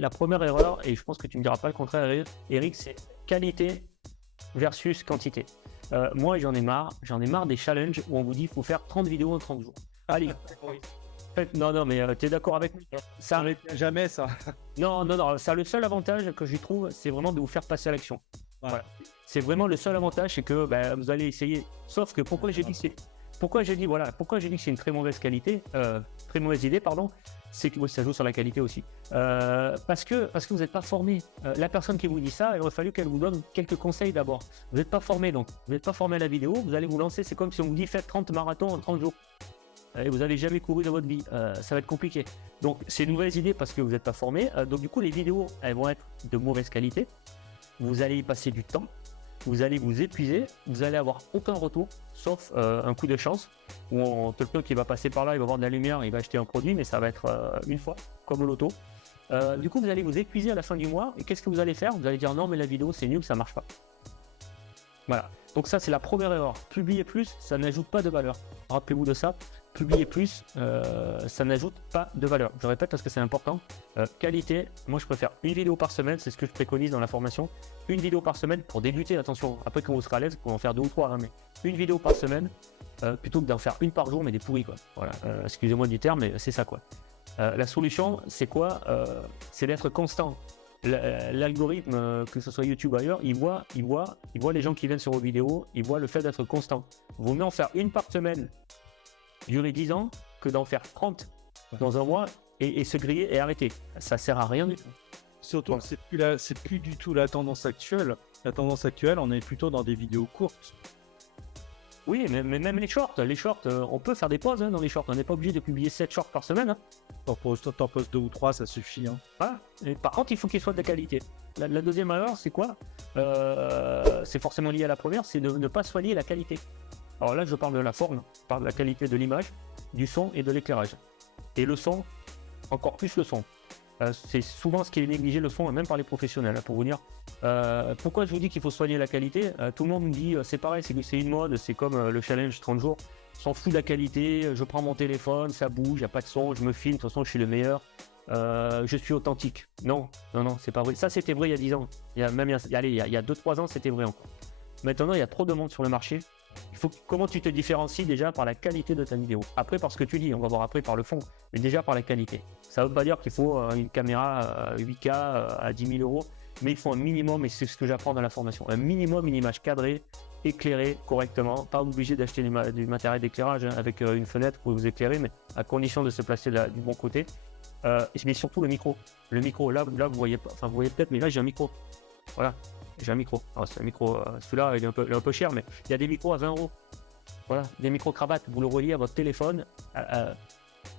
La première erreur, et je pense que tu me diras pas le contraire, Eric, c'est qualité versus quantité. Moi, j'en ai marre des challenges où on vous dit qu'il faut faire 30 vidéos en 30 jours. Allez, non, non, mais tu es d'accord avec moi? Ça, Jamais ça. non, non, non, ça, le seul avantage que j'y trouve, c'est vraiment de vous faire passer à l'action. Ouais. Voilà. C'est vraiment le seul avantage, c'est que vous allez essayer. Sauf que pourquoi j'ai dit que c'est une très mauvaise qualité, très mauvaise idée, pardon, c'est que oui, ça joue sur la qualité aussi. Parce que vous n'êtes pas formé. La personne qui vous dit ça, il aurait fallu qu'elle vous donne quelques conseils d'abord. Vous n'êtes pas formé, donc vous n'êtes pas formé à la vidéo, vous allez vous lancer, c'est comme si on vous dit faites 30 marathons en 30 jours. Et vous n'avez jamais couru dans votre vie, ça va être compliqué. Donc c'est une mauvaise idée parce que vous n'êtes pas formé. Donc du coup les vidéos, elles vont être de mauvaise qualité. Vous allez y passer du temps, vous allez vous épuiser, vous allez avoir aucun retour, sauf un coup de chance, où quelqu'un qui va passer par là, il va voir de la lumière, il va acheter un produit, mais ça va être une fois, comme au loto. Du coup vous allez vous épuiser à la fin du mois, et qu'est-ce que vous allez faire? Vous allez dire non mais la vidéo c'est nul, ça marche pas. Voilà, donc ça c'est la première erreur. Publier plus, ça n'ajoute pas de valeur. Rappelez-vous de ça, publier plus, ça n'ajoute pas de valeur. Je répète parce que c'est important. Qualité, moi je préfère une vidéo par semaine, c'est ce que je préconise dans la formation. Une vidéo par semaine pour débuter, attention, après quand vous serez à l'aise, vous pouvez en faire 2 ou 3, hein, mais une vidéo par semaine, plutôt que d'en faire une par jour, mais des pourris quoi. Voilà, excusez-moi du terme, mais c'est ça quoi. La solution, c'est quoi? C'est d'être constant. L'algorithme, que ce soit YouTube ou ailleurs, il voit les gens qui viennent sur vos vidéos, il voit le fait d'être constant. Vaut mieux en faire une par semaine, durer 10 ans, que d'en faire 30 dans un mois et se griller et arrêter. Ça sert à rien du tout. Surtout Voilà. que c'est plus du tout la tendance actuelle. La tendance actuelle, on est plutôt dans des vidéos courtes. Oui, mais même les shorts, on peut faire des pauses dans les shorts. On n'est pas obligé de publier 7 shorts par semaine. T'en poses 2 ou 3, ça suffit. Hein. Voilà. Et par contre, il faut qu'ils soient de qualité. La deuxième erreur, c'est quoi? C'est forcément lié à la première, c'est de ne pas soigner la qualité. Alors là, je parle de la forme, je parle de la qualité de l'image, du son et de l'éclairage. Et le son, encore plus le son. C'est souvent ce qui est négligé, le son, même par les professionnels, pour vous dire. Pourquoi je vous dis qu'il faut soigner la qualité? Tout le monde me dit, c'est pareil, c'est une mode, c'est comme le challenge 30 jours. Je s'en fout de la qualité, je prends mon téléphone, ça bouge, il n'y a pas de son, je me filme, de toute façon, je suis le meilleur. Je suis authentique. Non, non, non, c'est pas vrai. Ça, c'était vrai il y a 10 ans. Il y a 2-3 ans, c'était vrai encore. Maintenant, il y a trop de monde sur le marché. Comment tu te différencies déjà par la qualité de ta vidéo? Après, par ce que tu dis, on va voir après par le fond, mais déjà par la qualité. Ça ne veut pas dire qu'il faut une caméra 8K à 10 000 euros, mais il faut un minimum, et c'est ce que j'apprends dans la formation, un minimum, une image cadrée, éclairée correctement. Pas obligé d'acheter du matériel d'éclairage avec une fenêtre pour vous éclairer, mais à condition de se placer du bon côté. Mais surtout le micro. Le micro, là vous voyez pas, enfin vous voyez peut-être, mais là j'ai un micro. Voilà, j'ai un micro. Alors c'est un micro, celui-là il est un peu cher, mais il y a des micros à 20 euros. Voilà, des micros cravates, vous le reliez à votre téléphone à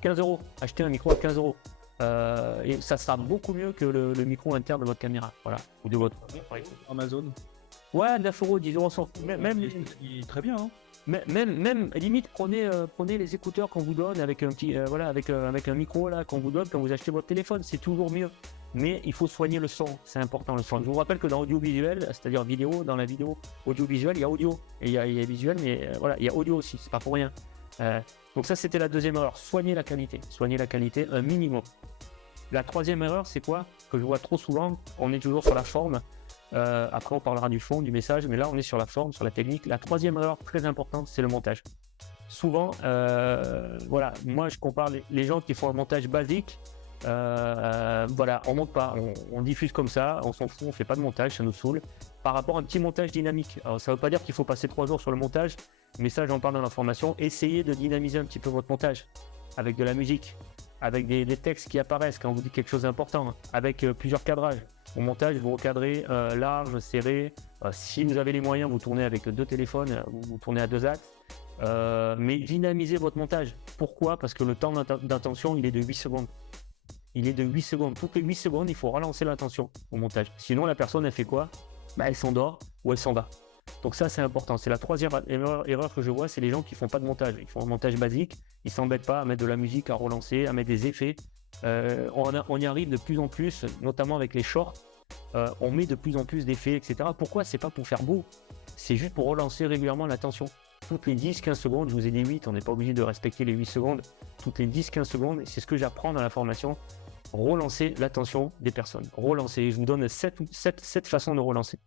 15 euros. Achetez un micro à 15 euros. Et ça sera beaucoup mieux que le micro interne de votre caméra. Voilà, ou de votre. Amazon. Ouais, 9 euros, 10 euros, s'en fout. Il est très bien. Hein. Même limite, prenez les écouteurs qu'on vous donne avec un petit, avec un micro là qu'on vous donne quand vous achetez votre téléphone, c'est toujours mieux. Mais il faut soigner le son, c'est important le son. Je vous rappelle que dans audiovisuel, c'est-à-dire vidéo, dans la vidéo audiovisuelle, il y a audio et il y a visuel, mais voilà, il y a audio aussi, c'est pas pour rien. Donc ça, c'était la deuxième erreur, soigner la qualité, un minimum. La troisième erreur, c'est quoi? Que je vois trop souvent, on est toujours sur la forme. Après, on parlera du fond, du message, mais là, on est sur la forme, sur la technique. La troisième erreur très importante, c'est le montage. Souvent, voilà, moi, je compare les gens qui font un montage basique. Voilà, on monte pas, on diffuse comme ça, on s'en fout, on fait pas de montage, ça nous saoule. Par rapport à un petit montage dynamique, alors ça veut pas dire qu'il faut passer 3 jours sur le montage, mais ça, j'en parle dans la formation. Essayez de dynamiser un petit peu votre montage avec de la musique, avec des textes qui apparaissent quand vous dites quelque chose d'important, avec plusieurs cadrages. Au montage, vous recadrez large, serré. Si vous avez les moyens, vous tournez avec 2 téléphones, vous tournez à 2 axes. Mais dynamisez votre montage. Pourquoi? Parce que le temps d'intention, il est de 8 secondes. Il est de 8 secondes. Toutes les 8 secondes, il faut relancer l'attention au montage. Sinon, la personne, elle fait quoi? Elle s'endort ou elle s'en va. Donc ça, c'est important. C'est la troisième erreur que je vois, c'est les gens qui font pas de montage. Ils font un montage basique, ils s'embêtent pas à mettre de la musique, à relancer, à mettre des effets. On y arrive de plus en plus, notamment avec les shorts. On met de plus en plus d'effets, etc. Pourquoi? C'est pas pour faire beau. C'est juste pour relancer régulièrement l'attention. Toutes les 10-15 secondes, je vous ai dit 8, on n'est pas obligé de respecter les 8 secondes. Toutes les 10-15 secondes, c'est ce que j'apprends dans la formation. relancer l'attention des personnes. Relancer. Je vous donne 7 façons de relancer.